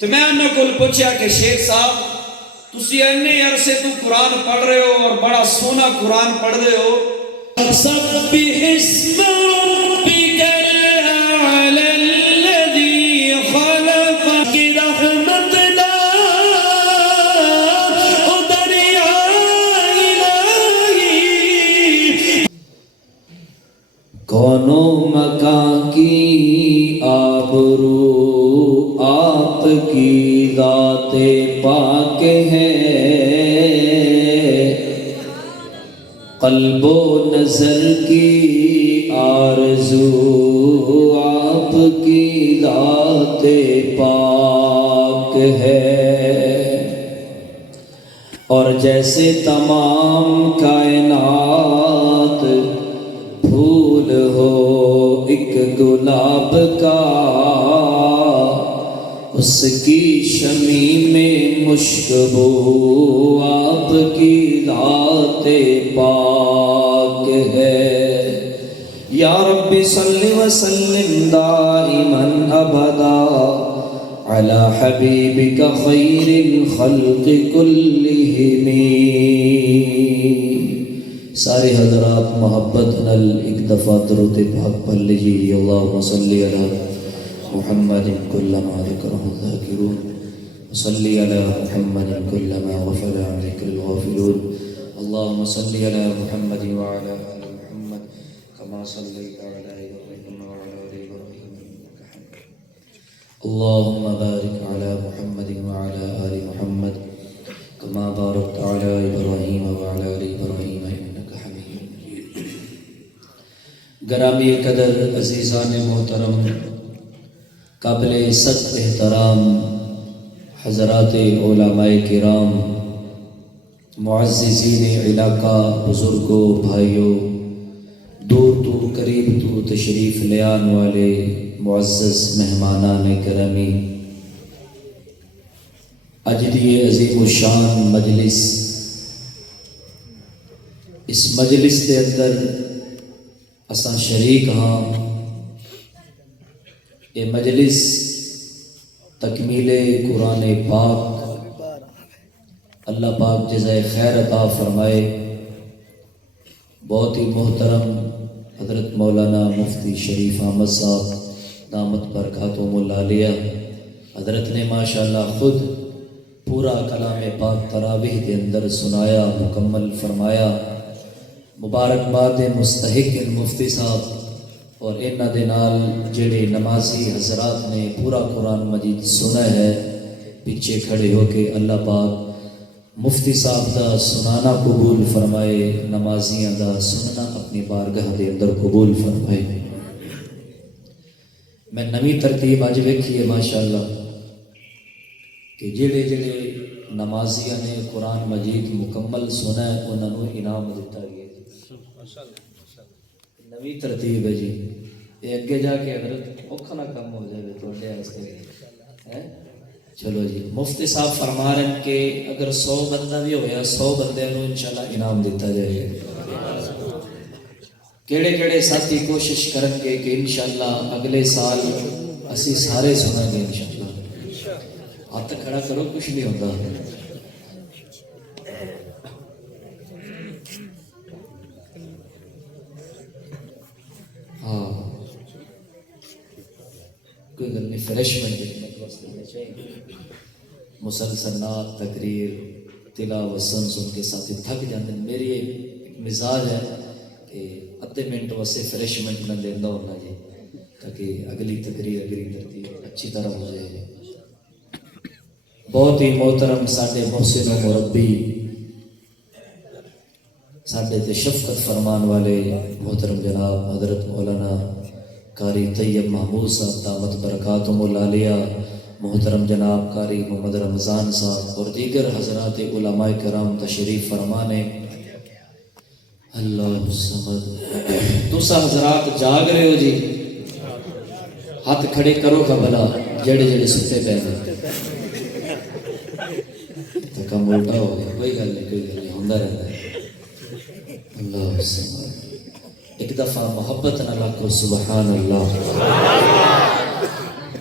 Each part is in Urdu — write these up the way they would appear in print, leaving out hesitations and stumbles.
تو میں انہوں کو پوچھا کہ شیخ صاحب تسی انہیں عرصے تو قرآن پڑھ رہے ہو اور بڑا سونا قرآن پڑھ رہے ہو، سبح اسم ربک الاعلی الذی خلق کی رحمت لا دریا الہی، کونوں مکان کی آبرو آپ کی ذات پاک ہے، قلب و نظر کی آرزو آپ کی ذات پاک ہے، اور جیسے تمام کائنات پھول ہو ایک گلاب کا، اس کی شمی میں مشک بو آپ کی ذات پاک ہے، یا رب صلی وسلم دائما ابدا علی حبیبک خیر الخلق کلہم۔ سارے حضرات محبت نل ایک دفعہ درود پاک پڑھ لیجیے، اللہم صلی علی محمد كلما ذكره الذاكرون وصلي على محمد كلما غفل عن ذكر الغافلون، اللهم صل على محمد وعلى آل محمد كما صليت على إبراهيم وعلى آل إبراهيم إنك حميد مجيد، اللهم بارك على محمد وعلى آل محمد كما باركت على إبراهيم وعلى آل إبراهيم إنك حميد مجيد۔ گرامی قدر عزیزان محترم، قابل صد احترام حضرات علماء کرام، معززین علاقہ، بزرگوں، بھائیوں، دور تو قریب تو تشریف لے آنے والے معزز مہمانان گرامی، اج دی عظیم الشان مجلس، اس مجلس کے اندر اساں شریک ہاں۔ یہ مجلس تکمیل قرآن پاک، اللہ پاک جزائے خیر عطا فرمائے۔ بہت ہی محترم حضرت مولانا مفتی شریف احمد صاحب دامت برکاتہم العالیہ، حضرت نے ماشاءاللہ خود پورا کلام پاک تراویح کے اندر سنایا، مکمل فرمایا۔ مبارکباد مستحق مفتی صاحب اور انہاں دے نال جڑے نمازی حضرات نے پورا قرآن مجید سنا ہے، پیچھے کھڑے ہو کے اللہ پاک مفتی صاحب دا سنانا قبول فرمائے، نمازیاں دا سننا اپنی بارگاہ دے اندر قبول فرمائے۔ میں نویں ترتیب اج ویکھی ہے ماشاءاللہ کہ جڑے جڑے نمازیاں نے قرآن مجید مکمل سنا ہے انہاں نوں انعام دتا گیا۔ نویں ترتیب ہے جی، یہ اگے جا کے حضرت اوکھا نہ کم ہو جائے تھوڑے واسطے۔ چلو جی، مفتی صاحب فرما رہے ہیں کہ اگر 100 بندہ بھی ہویا 100 بندے نوں انشاءاللہ انعام دیتا جائے گا۔ کیڑے کیڑے ساتھی کوشش کریں گے کہ انشاءاللہ اگلے سال اسی سارے سنیں گے انشاءاللہ۔ ہاتھ کھڑا کرو، کچھ نہیں ہوتا۔ ہاں کوئی گل نہیں، فریشمنٹ دیکھنے کے واسطے چاہیے۔ مسلسل نعت، تقریر، تلاوت سن کے ساتھ تھک جاتے ہیں۔ میری ایک مزاج ہے کہ ادھے منٹ واسطے فریشمنٹ نہ دینا ہونا جی، تاکہ اگلی تقریر اگلی ترتیب اچھی طرح ہو جائے۔ بہت ہی محترم ساڈے محسن و مربی، ساڈے تے شفقت فرمان والے محترم جناب حضرت مولانا قاری طیب محمود صاحب دامت برکاتہم العالیہ، محترم جناب قاری محمد رمضان صاحب اور دیگر حضرات علماء کرام تشریف فرمانے۔ اللہ صمد۔ تسا حضرات جاگ رہے ہو جی؟ ہاتھ کھڑے کرو کا بھلا جڑے جڑے ستے پے ہیں۔ کم الٹا ہو گیا، کوئی گل نہیں، کوئی گل نہیں، ہوندا رہتا ہے۔ اللہ صمد۔ ایک دفعہ محبت نہ لاکھو سبحان اللہ۔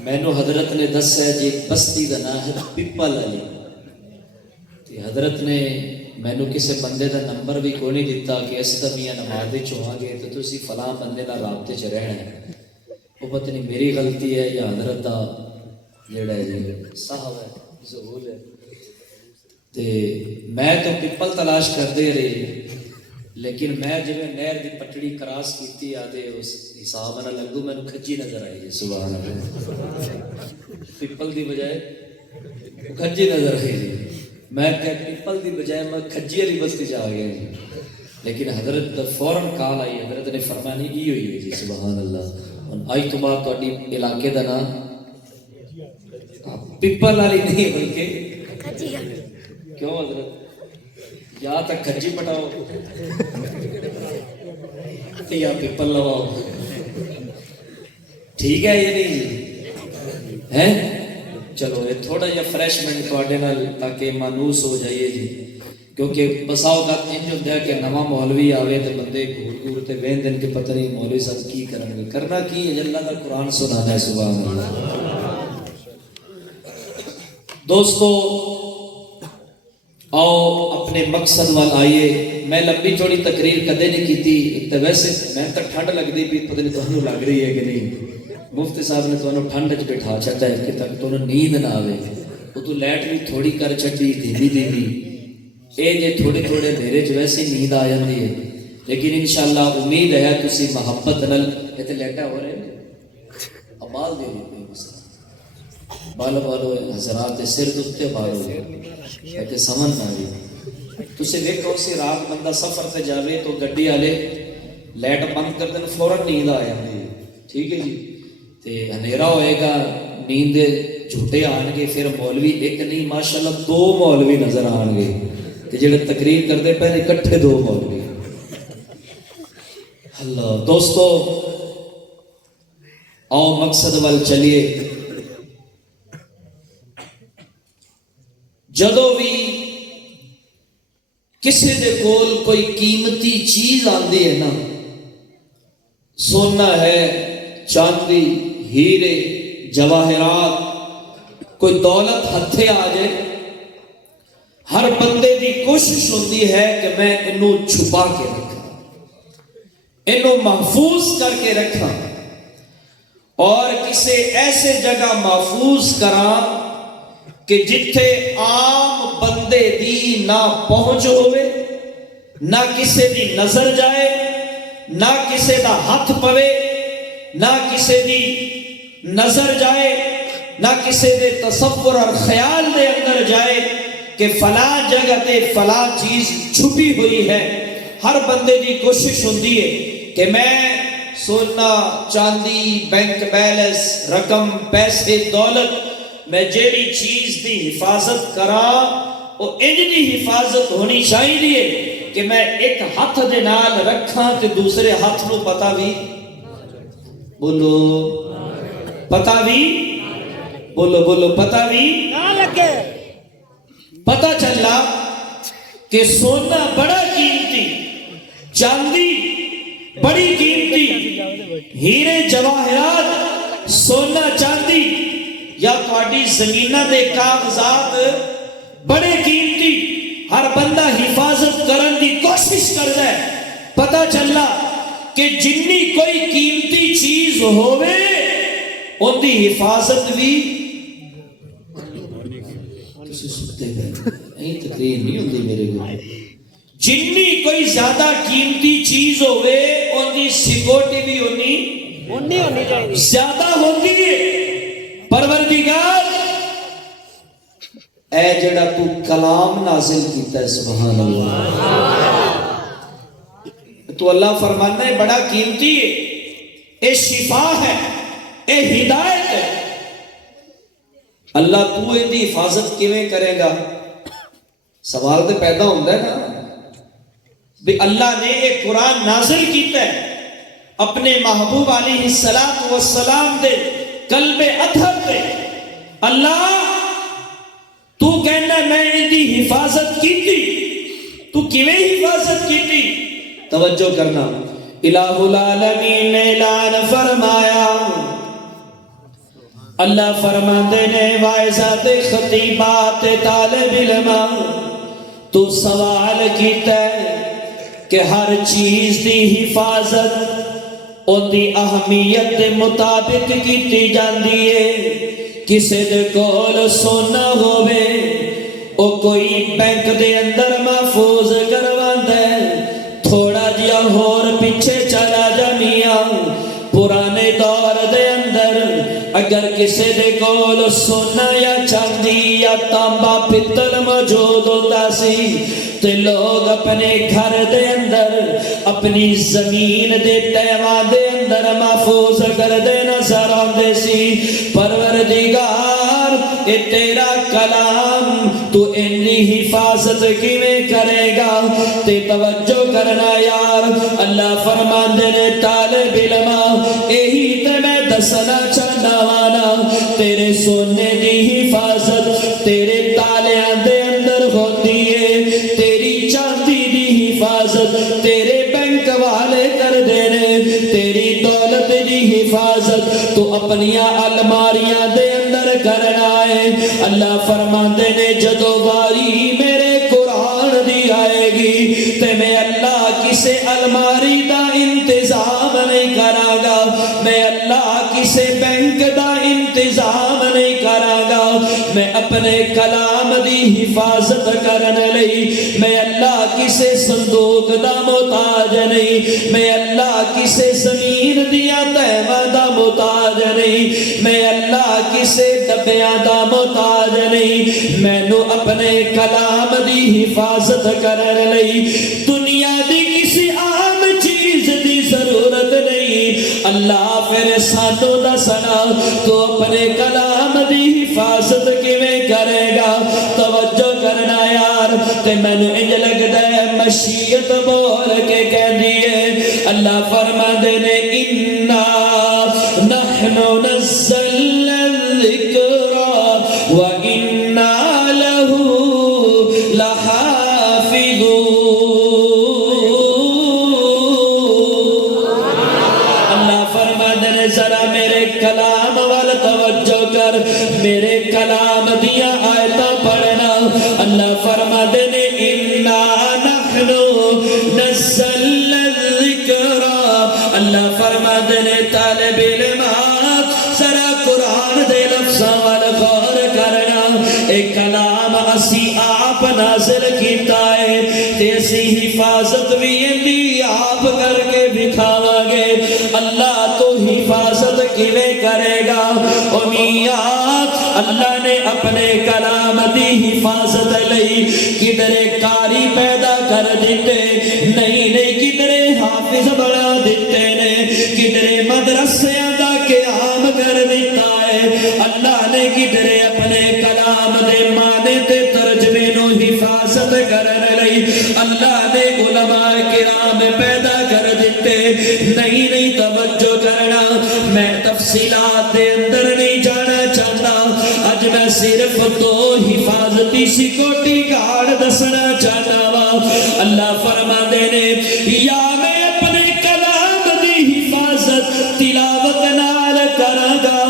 مینو حضرت نے دسیا جی بستی کا نام ہے پپل علی. حضرت نے مینو کسی بندے کا نمبر بھی کوئی نہیں دیتا کہ اس کا میاں نماز ہوا گے تو تھی فلاں بندے کا رابطے چ رہنا ہے. وہ پتہ نہیں میری غلطی ہے یا حضرت کا جڑا ہے جی صاحب ہے ظہور ہے. میں تو پپل تلاش کرتے رہی لیکن میں جب نہر کی پٹڑی کراس کی آدھے اس حساب نہ لگو میں کھجی نظر آئی جی. سبحان اللہ. پپل کی بجائے کھجی نظر آئی جی. میں پپل کی بجائے میں کھجی والی بستی جا گیا جی. لیکن حضرت فوراً کال آئی. حضرت نے فرمایا نہیں یہ ہوئی ہے جی. سبحان اللہ. آج تو بعد تھوڑی علاقے کا نام پپل والی نہیں بلکہ کیوں حضرت یا تک کھجی پٹاؤ یا پپل لواؤ. ٹھیک ہے یہ نہیں جی ہے. چلو یہ تھوڑا جہا فریشمنٹ تھوڑے نال تاکہ مانوس ہو جائیے جی. کیونکہ بسا اوقات انج ہوتا ہے کہ نواں مولوی آوے تو بندے گھور گھور تے وین دن کے پتہ نہیں مولوی صاحب کی کرن گے. کرنا کی ہے اللہ کا قرآن سنانا ہے. سبحان اللہ. دوستو آؤ اپنے مقصد وال آئیے. میں لمبی چوڑی تقریر کدے نہیں کی. ایک تو ویسے میں تو ٹھنڈ لگتی بھی پتہ نہیں تمہیں لگ رہی ہے کہ نہیں. مفتی صاحب نے تمہیں ٹھنڈ چ بٹھا چڑھا ہے کہ تک تمہیں نیند نہ آئے. وہ تو لائٹ بھی تھوڑی کر چڑی دھیمی دھیمی. یہ جی تھوڑے تھوڑے میرے چ ویسے نیند آ جاتی ہے. لیکن انشاءاللہ امید ہے تسی محبت نل یہ لیٹا ہو رہے ہیں بال دے دیتے بالو بالو حضرات سر دتے بالو کہ سمجھ نہ آئی. تسی دیکھو اسی رات بندہ سفر سے جاوے تو گڈی والے لائٹ بند کر دیں فوراً نیند آ جاتی ہے. ٹھیک ہے جی. تے اندھیرا ہوئے گا نیند جھوٹے آن گے. پھر مولوی ایک نہیں ماشاءاللہ 2 مولوی نظر آن گے کہ جڑے تقریر کرتے پہلے اکٹھے 2 مولوی. اللہ دوستو آؤ مقصد وال چلیے. جدو بھی کسی دے کول کوئی قیمتی چیز آندی ہے نا, سونا ہے, چاندی, ہیرے, جواہرات, کوئی دولت ہتھے آ جائے, ہر بندے دی کوشش ہوتی ہے کہ میں انہوں چھپا کے رکھا, انہوں محفوظ کر کے رکھا اور کسی ایسے جگہ محفوظ کرا کہ جتھے عام بندے دی نہ پہنچ ہوئے, نہ کسی دی نظر جائے, نہ کسی دا ہاتھ پوے, نہ کسی دی نظر جائے, نہ کسی دے تصور اور خیال دے اندر جائے کہ فلاں جگہ تے فلاں چیز چھپی ہوئی ہے. ہر بندے دی کوشش ہوتی ہے کہ میں سونا, چاندی, بینک بیلنس, رقم, پیسے, دولت, میں جیڑی چیز دی حفاظت کرا وہ انج دی حفاظت ہونی چاہیے کہ میں ایک ہاتھ دے نال رکھاں تے دوسرے ہاتھ نو پتا بھی بولو پتا بھی بولو بولو پتا بھی نہ لگے. پتا چلا کہ سونا بڑا قیمتی, چاندی بڑی قیمتی, ہیرے جواہرات, سونا چاندی یا تھوڑی زمینہ دے کاغذات بڑے قیمتی, ہر بندہ حفاظت کرن دی کوشش کرتا ہے. پتا چلا کہ جنی کوئی قیمتی چیز ہوئے ان دی حفاظت بھی تقریر نہیں ہوتی میرے کو. جنی کوئی زیادہ قیمتی چیز ہوئے ان دی سیکورٹی بھی ہونی زیادہ ہوتی ہے. پروردگار اے جڑا تو کلام نازل کیتا ہے سبحان اللہ, تو اللہ فرمانا ہے بڑا قیمتی ہے, اے شفا ہے, اے ہدایت ہے. اللہ تو ان دی حفاظت کیویں کرے گا؟ سوال تو پیدا ہوتا ہے نا بھی اللہ نے ایک قرآن نازل کیتا ہے اپنے محبوب علیہ السلام دے قلب اطہر پہ. اللہ تو کہنا میں ان دی حفاظت کی تھی, تو کیویں حفاظت کی تھی؟ توجہ کرنا. الہ العالمین نے اعلان فرمایا اللہ فرماتے نے واعظات خطیبات طالب علم تو سوال کیتا ہے کہ ہر چیز دی حفاظت ان دی اہمیت دے مطابق کیتی جاندی ہے کسے دے کول سونا ہووے او کوئی بینک دے اندر محفوظ کرواندا ہے تھوڑا جیا ہور پیچھے چلا جا میاں پرانے دور دے اندر اگر کسی دے کول سونا یا چاندی یا تانبا پتل موجود ہوتا سی تے لوگ اپنے گھر دے اندر اپنی زمین دے تیوان دے اندر محفوظ کر دے نظر آندے سی پروردگار اے تیرا کلام تو انہی حفاظت کیویں کرے گا تے توجہ کرنا یار اللہ فرماندے نے طالب علم یہی تے میں دسنا چاہنا وانا تیرے سونے دی حفاظت تیرے تالیاں دے اندر ہوتی ہے تیری چاندی دی حفاظت تیرے بینک والے کر دینے تیری دولت دی حفاظت تو اپنیاں الماریاں دے اندر کرنا ہے اللہ فرماندے نے جدو واری میرے قرآن دی آئے گی تے میں اللہ کسے الماری دا انتظام نہیں کرا گا میں اللہ کسے بینک دا انتظام نہیں کرا گا میں اپنے کلام دی حفاظت کرنے لئی میں اللہ کسے صندوق دا محتاج نہیں میں اللہ کسے زمین دیا تہمہ دا محتاج نہیں میں اللہ کسے ڈبیاں دا محتاج نہیں میں نو اپنے کلام دی حفاظت کرنے لئی دنیا دی کسی عام چیز دی ضرورت نہیں اللہ پھر سانو دا سنا تو اپنے کلام دی حفاظت کیویں کرے گا توجہ کرنا یار تے میں نے انج لگدا ہے مشیت بول کے کہندی ہے اللہ فرماندے نے انا نحن نزلنا الذکر وانا له لحافظون ذرا میرے کلام وال توجہ کر میرے کلام دیا آیتاں پڑھنا اللہ فرماتے نے انا نحن نزلنا الذکر اللہ فرماتے نے طالب علم ذرا قرآن دے لفظاں وال غور کرنا اے کلام اسی آپ نازل کیتا ہے تے اسی حفاظت بھی اندی آپ کر کے دکھاواں گے اللہ تو حفاظت کیویں کرے گا او میاں اللہ نے اپنے کلام دی حفاظت لئی کدرے کاری پیدا کر دیتے نہیں کدرے حافظ بڑا دیتے نے کدرے مدرسیاں دا قیام کر دیتا ہے اللہ نے کدرے اپنے کلام دے معنی تے ترجمے نو حفاظت کرنے لئی اللہ نے علماء کرام پیدا کر دیتے نہیں توجہ کرنا میں تفصیلات دے اندر نہیں جانا چاہتا اج میں صرف دو حفاظتی سیکورٹی گارڈ دسنا چاہتا وا اللہ فرماندے نے یا میں اپنے کلام دی حفاظت تلاوت نال کراں گا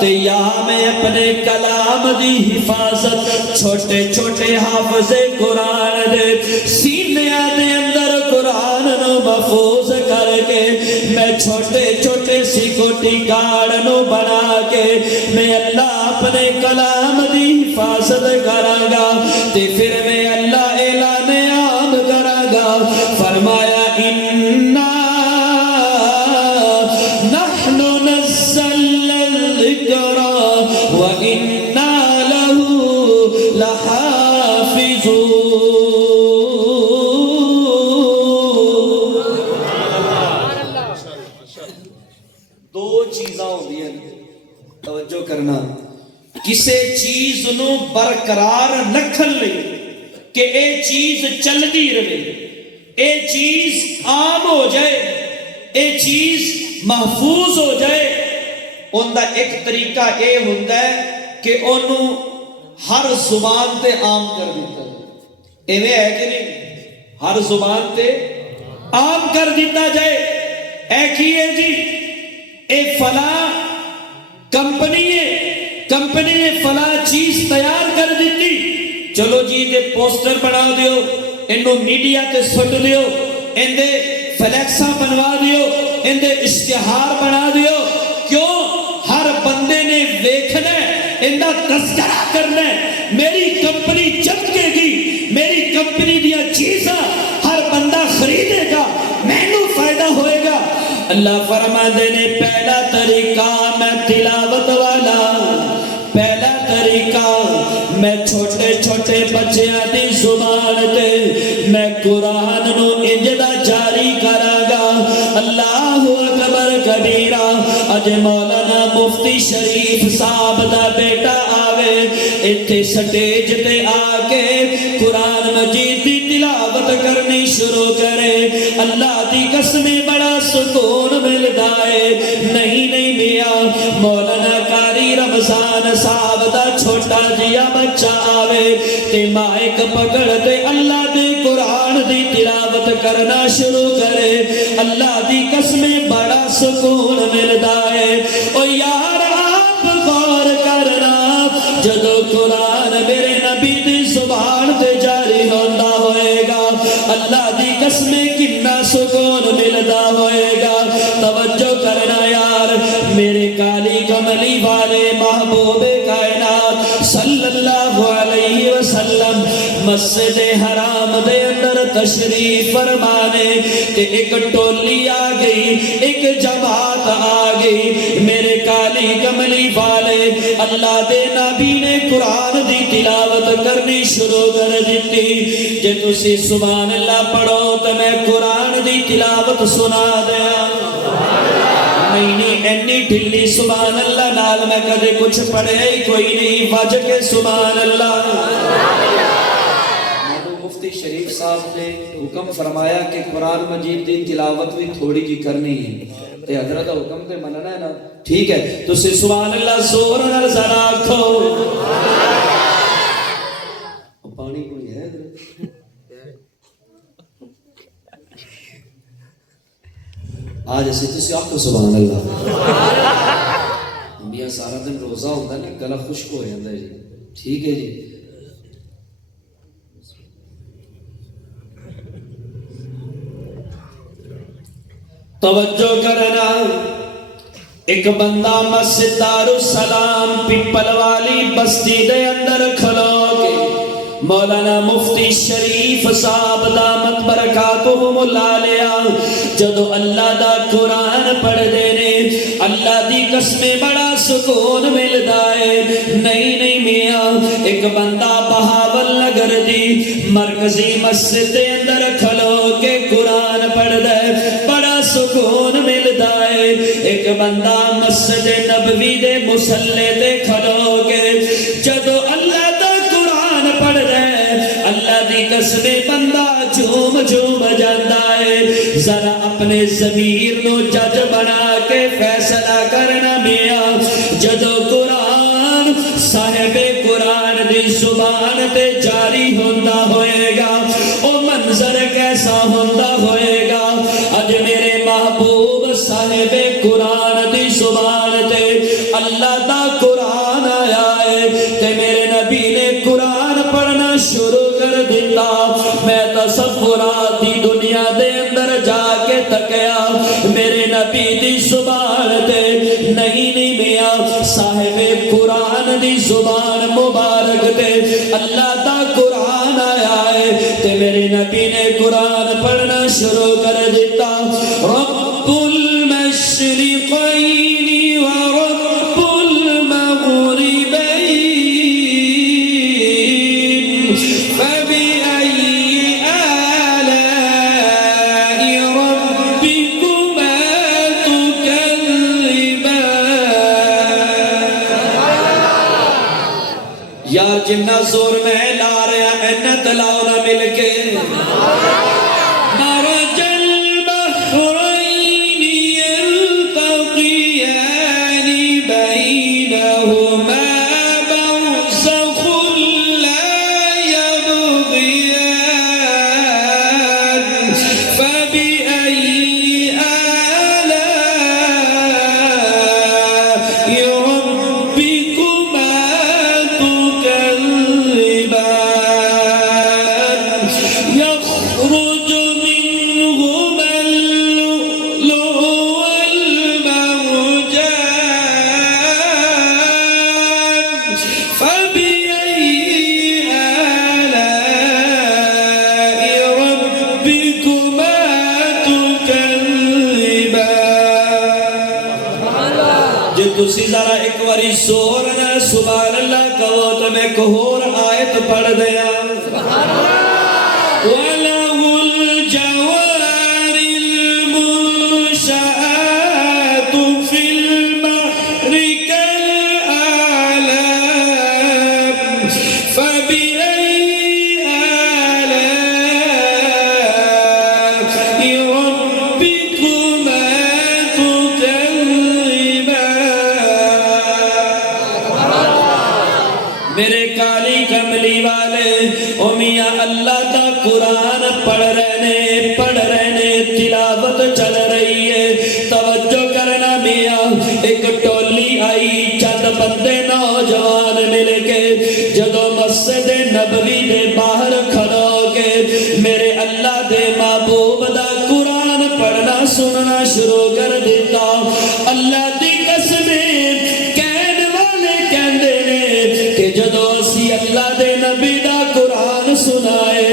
تے یا میں اپنے کلام دی حفاظت چھوٹے چھوٹے حافظ قرآن دے سینیاں دے اندر قرآن نو محفوظ کر کے میں چھوٹے چھوٹے سیکورٹی گارڈ نو بنا کے میں اللہ اپنے کلام دی حفاظت کراں گا تے پھر میں اللہ اعلان عام کراں گا فرمایا انا نحن نزلنا الذکر وانا له لحافظون دو چیزاں ہوندی ہیں توجہ کرنا کسے چیز نو برقرار رکھن لئی کہ اے چیز چلدی رہے اے چیز عام ہو جائے اے چیز محفوظ ہو جائے ان دا ایک طریقہ اے ہوتا ہے کہ انہوں ہر زبان تے عام کر دیتا ہے ایویں ہے کہ نہیں ہر زبان تے عام کر دیتا جائے اے کیے جی اے فلاں کمپنی ہے کمپنی نے فلاں چیز تیار کر دیتی، چلو جی دے پوسٹر بنا دیو، انہوں میڈیا تے سٹ دیو، اندے فلیکساں بنوا دیو، اندے اشتہار بنا دیو۔ کیوں؟ ہر بندے نے دیکھنا ہے، اندہ تذکرہ کرنا ہے، میری کمپنی چمکے گی، میری کمپنی دیا چیزاں ہر بندہ خریدے گا، مینوں فائدہ ہوئے گا۔ اللہ فرماندے نے پہلا طریقہ میں تلاوت والا، پہلا طریقہ میں چھوٹے چھوٹے بچیاں دی زبان تے میں قرآن نو انجدہ جاری کراں گا۔ اللہ اکبر کبیرہ۔ اج مولانا مفتی شریف صاحب دا بیٹا آوے اتھے سٹیج تے آ کے قرآن مجید دی تلاوت کرنی شروع کرے، اللہ دی قسم بڑا سکون ملدا ہے۔ نہیں میاں، مولانا قاری رمضان صاحب دا چھوٹا جیا بچہ آوے تے مائک پکڑ تے اللہ دے قرآن دی تلاوت کرنا شروع کرے، اللہ دی قسم بڑا سکون ملدا ہے۔ او یار آپ غور کرنا، جدو قرآن میرے نبی دی زبان تے جاری ہوندا ہوئے گا، اللہ دی قسم کتنا سکون ملدا ہوئے گا۔ توجہ کرنا یار، میرے کالی کملی والے محبوب کائنات صلی اللہ علیہ وسلم مسجد حرام دے اندر تشریف فرمانے کہ ایک ٹولی آ گئی، ایک جماعت آ گئی، میرے کالی کملی والے اللہ دے نبی نے قرآن دی تلاوت کرنی شروع کر دیتی۔ جے تسی سبحان اللہ پڑھو تو میں قرآن دی تلاوت سنا دیا۔ نہیں اینی ڈھلی سبحان اللہ نال میں کدے کچھ پڑھے ہی کوئی نہیں، وج کے سبحان اللہ۔ مفتی شریف صاحب نے حکم فرمایا کہ قرآن مجید دی تلاوت بھی تھوڑی جی کرنی ہے، تے حضرت حکم تے مننا ہے نا، ٹھیک ہے تو سے سبحان اللہ زور نال ذرا آکھو۔ پانی کوئی ہے ادھر؟ آج ایسے تسی آکھو سبحان اللہ۔ میاں سارا دن روزہ ہوتا ہے نا، گلا خشک ہو جاتا ہے جی، ٹھیک ہے جی۔ توجہ کرنا، ایک بندہ مسجد دارالسلام پپل والی بستی دے اندر کھلو کے مولانا مفتی شریف صاحب دامت برکاتہم العالیہ جدو اللہ دا قرآن پڑھ دینے، اللہ دی قسم بڑا سکون ملدا ہے۔ نہیں میاں، ایک بندہ بہاول نگر دی مرکزی مسجد دے اندر کھلو کے قرآن پڑھ دے، بڑا سکون ملدا ہے۔ ایک بندہ مسجد نبوی دے مصلی تے کھلو کے جدو اللہ دا قرآن پڑھ دے، اللہ دی قسم بندہ جھوم جاندا ہے۔ ذرا اپنے ضمیر نو جج بنا کے فیصلہ کرنا میاں، جدو قرآن صاحب قرآن دی زبان تے جاری ہوندا ہوئے گا، او منظر کیسا ہوندا ہوئے گا۔ اج میرے محبوب صاحب قرآن دی زبان تے اللہ دا قرآن آیا ہے تے میرے نبی نے قرآن پڑھنا شروع کر دیتا۔ میں تصورات دی دنیا دے اندر جا کے تکیا، میرے نبی دی زبان تے نہیں میاں صاحب قرآن دی زبان مبارک تے اللہ دا قرآن آیا ہے تے میرے نبی نے قرآن پڑھنا شروع کر دیتا۔ رب المشرقین ورب المغربین فبأي آلاء ربكما تكذبان۔ یار جنہ زور میں لا رہا اینا تلاؤ نہ مل کے۔ مرج البحرین يلتقيان بينهما برزخ لا يبغيان فبأي آلاء ربكما تسی ذرا ایک واری زور نہ سبحان اللہ کہو تو میں ایک اور آیت پڑھ دیا وَلَهُ الْجَوَارِ الْمُنْشَآتُ فِي الْبَحْرِ كَالْأَعْلَامِ فَبِأَيِّ آلَاءِ رَبِّكُمَا تُكَذِّبَانِ میرے کالی کملی والے او میاں اللہ کا قرآن پڑھ رہنے تلاوت چل رہی ہے توجہ کرنا میاں ایک ٹولی آئی چند بندے نوجوان مل کے جدو مسجد نبوی دے باہر کھڑو کے میرے اللہ دے محبوب دا قرآن پڑھنا سننا شروع کر دیتا اللہ دی قسمیں کہنے والے کہندے نے کہ جدو اسی اللہ دے نبی دا قرآن سنائے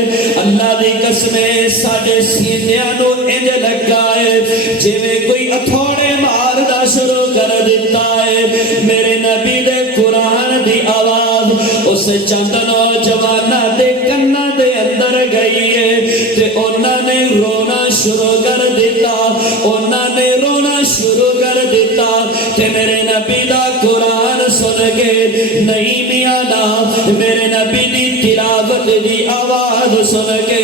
اللہ دی قسمیں ساڑھے سینیاں نو انج لگائے جویں کوئی اتھوڑے ماردا شروع کر دیتا ہے میرے نبی دے قرآن دی آواز اس چند نوجوانہ دے کنہ دے اندر گئی ہے تے انہاں نے رونا شروع کر دیتا تے میرے نبی دا قرآن سن کے نہیں میاں نا میرے نبی دی تلاوت دی آواز سن کے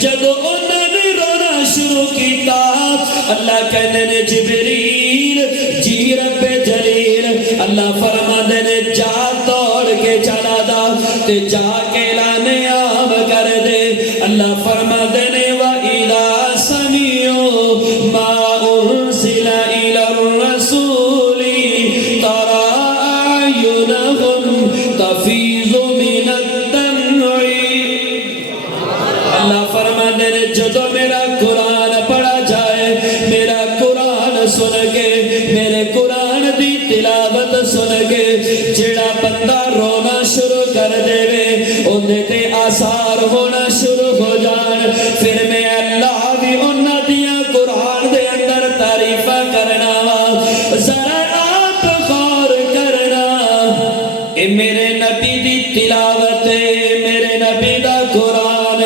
جدو انہاں نے رونا شروع کیتا اللہ کہنے نے جبریل جی رب جلیل اللہ فرمانے نے جا توڑ کے چلا دا تے جا کے لانے عام کر دے اللہ فرمانے نے وَإِذَا سَمِعُوا مَا أُنزِلَ إِلَى الرَّسُولِ تَرَى أَعْيُنَهُمْ تَفِيضُ مِنَ الدَّمْعِ اللہ فرمانے نے جدو میرا قرآن پڑھا جائے میرا قرآن سن کے میرے قرآن دی تلاوت سن کے جڑا بندہ رونا شروع کر دے وے اندے تے آثار ہونا شروع ہو جان پھر میں اللہ بھی انہاں دیاں قرآن دے اندر تعریفہ کرنا وا ذرا آپ غور کرنا اے میرے نبی دی تلاوت میرے نبی دا قرآن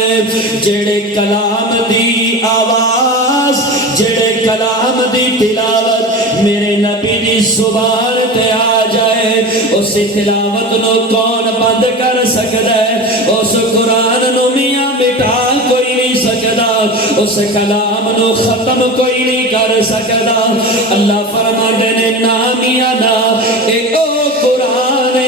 جڑے کلام دی آواز جڑے کلام دی تلاوت میرے نبی دی زبان تے آ جائے اس تلاوت نو کون بند کر سکتا ہے اس قرآن نو میاں مٹا کوئی نہیں سکتا اس کلام نو ختم کوئی نہیں کر سکتا اللہ فرمانے نے نا میاں نا اے او قرآن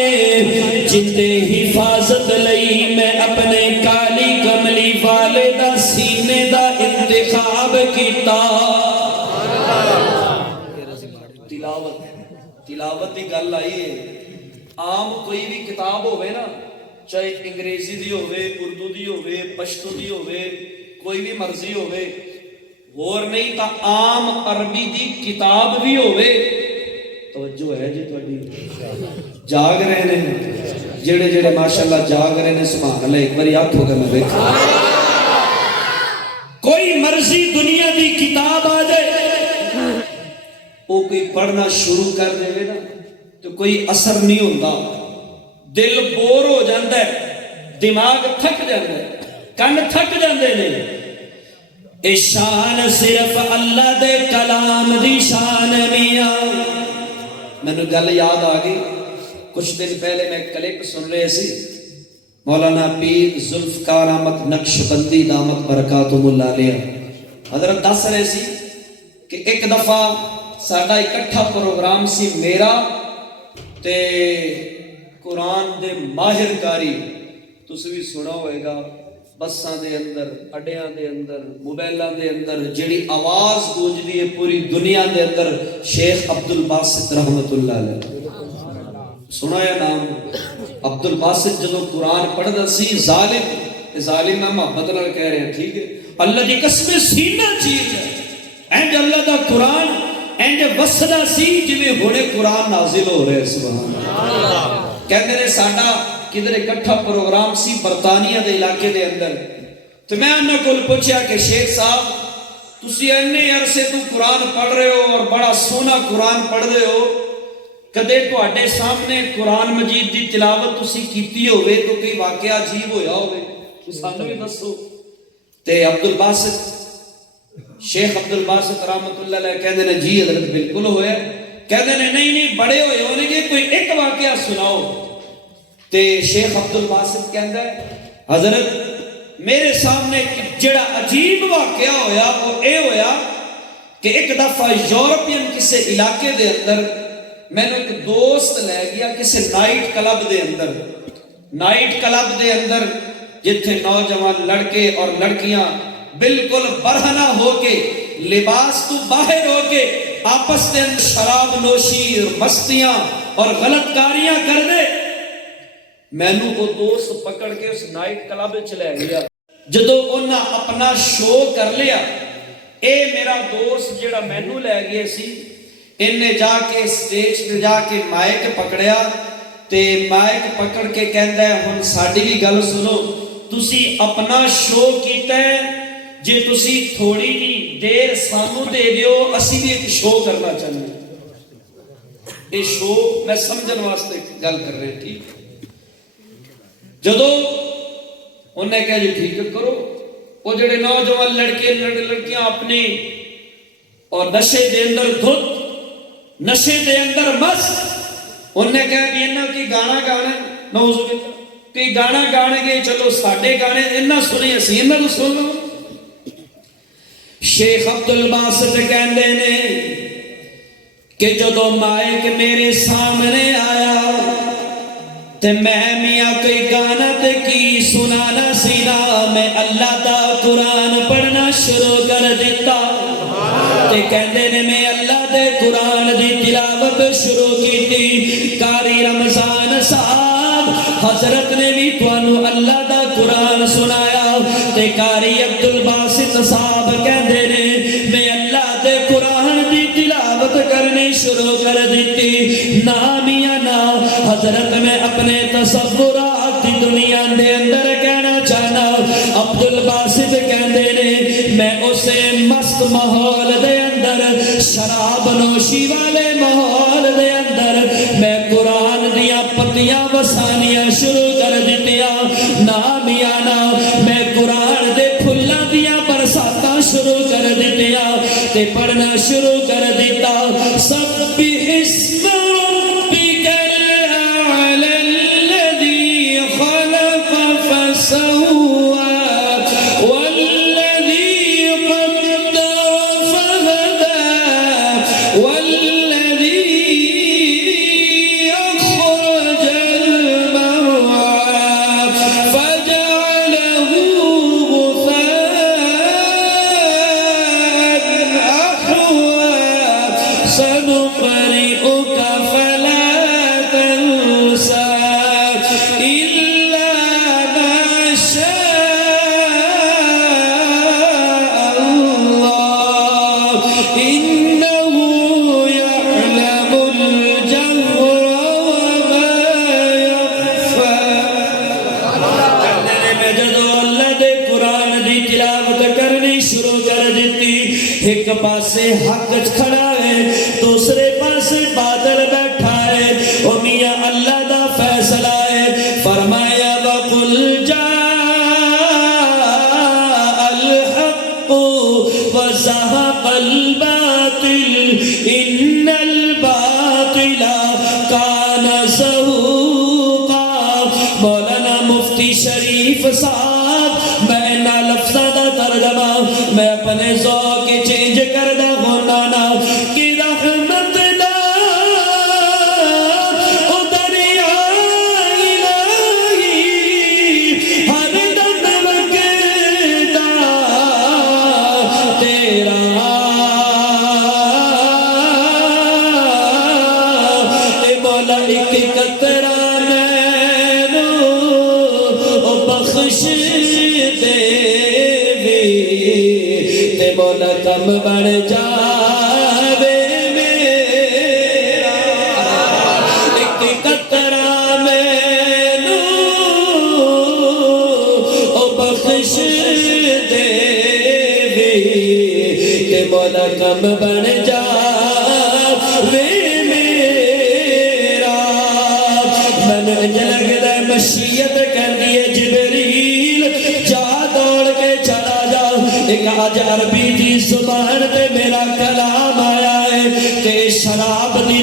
جندے حفاظت لئی میں اپنے کالی کملی والے دا سینے دا انتخاب کیتا تلاوت دی گل آئی ہے عام کوئی بھی کتاب ہوئے نا چاہے انگریزی دی ہوئے اردو دی ہوئے پشتو دی ہوئے کوئی بھی مرضی ہوئے اور نہیں تا عام عربی دی کتاب بھی ہوئے توجہ ہے جی تھوڑی جاگ رہے ہیں جڑے جڑے ماشاءاللہ جاگ رہے ہیں سبحان اللہ ایک باری آپ ہو گئے میں دیکھا کوئی مرضی دنیا دی کتاب آ جائے وہ کوئی پڑھنا شروع کر دے نا تو کوئی اثر نہیں ہوتا دل بور ہو جاتا ہے دماغ تھک جاتا ہے کن تھک جاندے نے اے شان صرف اللہ دے کلام دی شان میاں میں نے گل یاد آ گئی کچھ دن پہلے میں کلپ سن رہے سی مولانا پیر ذوالفقار احمد نقشبندی دامت برکاتہم اللہ علیہ حضرت دس رہے سی کہ ایک دفعہ ساڈا اکٹھا پروگرام سی میرا تے قرآن دے ماہر کاری تسی بھی سنا ہوئے گا بساں دے اندر اڈیاں دے اندر موبائلاں دے اندر جڑی آواز گونجدی ہے پوری دنیا دے اندر شیخ عبدالباسط رحمت اللہ علیہ سنا یا نام عبدالباسط جدو قرآن پڑھدا سی ظالم نہ محبت نال کہہ رہے ہیں ٹھیک ہے اللہ دی قسم سینہ چیز ہے and Allah the Quran and وسدا سی جویں ہونے قرآن نازل ہو رہے سبحان اللہ کہندے نے ساڈا کدھر اکٹھا پروگرام سی برطانیہ دے علاقے دے اندر تو میں انہاں کول پوچھیا کہ شیخ صاحب تسی اتنے عرصے تو قرآن پڑھ رہے ہو اور بڑا سونا قرآن پڑھ رہے ہو کدے تواڈے سامنے قرآن مجید دی تلاوت تسی کیتی ہوئے تو کوئی واقعہ عجیب ہویا ہوئے سانوں بھی دسو۔ تے عبد الباسط شیخ عبد الباسط رحمت اللہ علیہ کہندے نے جی حضرت بالکل ہویا، کہندے نے نہیں بڑے ہوئے ہونے گے، کوئی ایک واقعہ سناؤ۔ تے شیخ عبد الباسط کہندا ہے حضرت میرے سامنے جڑا عجیب واقعہ ہویا وہ اے ہویا کہ ایک دفعہ یورپین کسے علاقے دے اندر میں نے ایک دوست لے گیا کسے نائٹ کلب دے اندر جتھے نوجوان لڑکے اور لڑکیاں بالکل برہنہ ہو کے لباس تو باہر ہو کے آپس دے اندر شراب نوشی مستیاں اور غلط کاریاں کر دے۔ میں نے وہ دوست پکڑ کے اس نائٹ کلب چلے گیا، جدو انہاں اپنا شو کر لیا، اے میرا دوست جڑا مینوں لے گیا سی انہیں جا کے سٹیج پہ جا کے مائک پکڑیا تے مائک پکڑ کے کہندا ہے ہن ساڈی بھی گل سنو، تسی اپنا شو کیتا ہے، جے تسی تھوڑی جی دیر سانوں دے دیو اسی بھی ایک شو کرنا چاہتے ہیں۔ یہ شو میں سمجھن واسطے گل کر رہے ٹھیک جدو انہیں کہا جی ٹھیک کرو، وہ جڑے نوجوان لڑکے لڑکیاں اپنی اور نشے دے اندر دھت نشے دے اندر مست، انہیں کہا بھی انہاں کی گانا گانا نعوذ باللہ کہ گانا گانے گے، چلو ساڈے گانے انہاں سنے اسی انہاں کو سن لو۔ شیخ عبد الباسط کہندے نے کہ جدو مائک میرے سامنے آیا تے میں میاں کوئی گانا تے کی سنانا سینا، میں اللہ دا قرآن پڑھنا شروع کر دیتا تے کہندے نے میں اللہ دے قرآن دی تلاوت شروع کی تھی۔ قاری رمضان صاحب حضرت نے بھی توانو اللہ دا قرآن سنایا تے قاری عبد الباسط صاحب کہندے نے میں اللہ دے قرآن دی تلاوت کرنی شروع کر دیتی۔ نا میاں نا حضرت میں اپنے تصورات دی دنیا دے اندر کہنا چاہنا، عبد الباسط کہندے نے میں اسے مست ماحول دے اندر شراب نوشی والے ماحول دے اندر میں قرآن دیا پتیاں وسانیاں شروع کر دیتیا۔ نا میاں نا میں قرآن دے پھلاں دیا برساتاں شروع کر دیتیا تے پڑھنا شروع کر دیتا۔ سبح اسم ربک الاعلی الذی خلق فسوى والذی قدر فہدى والذی اخرج المرعى فجعله غثاء أحوى سنقرئك فلا تنسى إلا ما شاء الله إنه يعلم الجهر وما يخفى۔ میں جدو اللہ دے قرآن دی تلاوت کرنی شروع کر دیتی، ایک پاسے حق کھڑا ہے دوسرے پاسے بادل بیٹھا ہے، او میاں اللہ دا فیصلہ ہے۔ فرمایا وَقُلْ جَاءَ الْحَقُّ وَزَهَقَ الْبَاطِلُ إِنَّ الْبَاطِلَ كَانَ زَهُوقًا۔ مولانا مفتی شریف صاحب میں نہ لفظہ دا ترجمہ میں اپنے ذوق چینج کردہ ہونا نا کہ رحمت دا او دریا الہی ہر دم وگدا تیرا اے مولا ایک قطرہ مینوں او بخش دے تے مولا کم بن جاوے میرا، ایک قطرہ مینوں او بخش دے تے مولا کم بن جاوے میرا۔ دی زبان تے میرا کلام آیا ہے تے شراب دی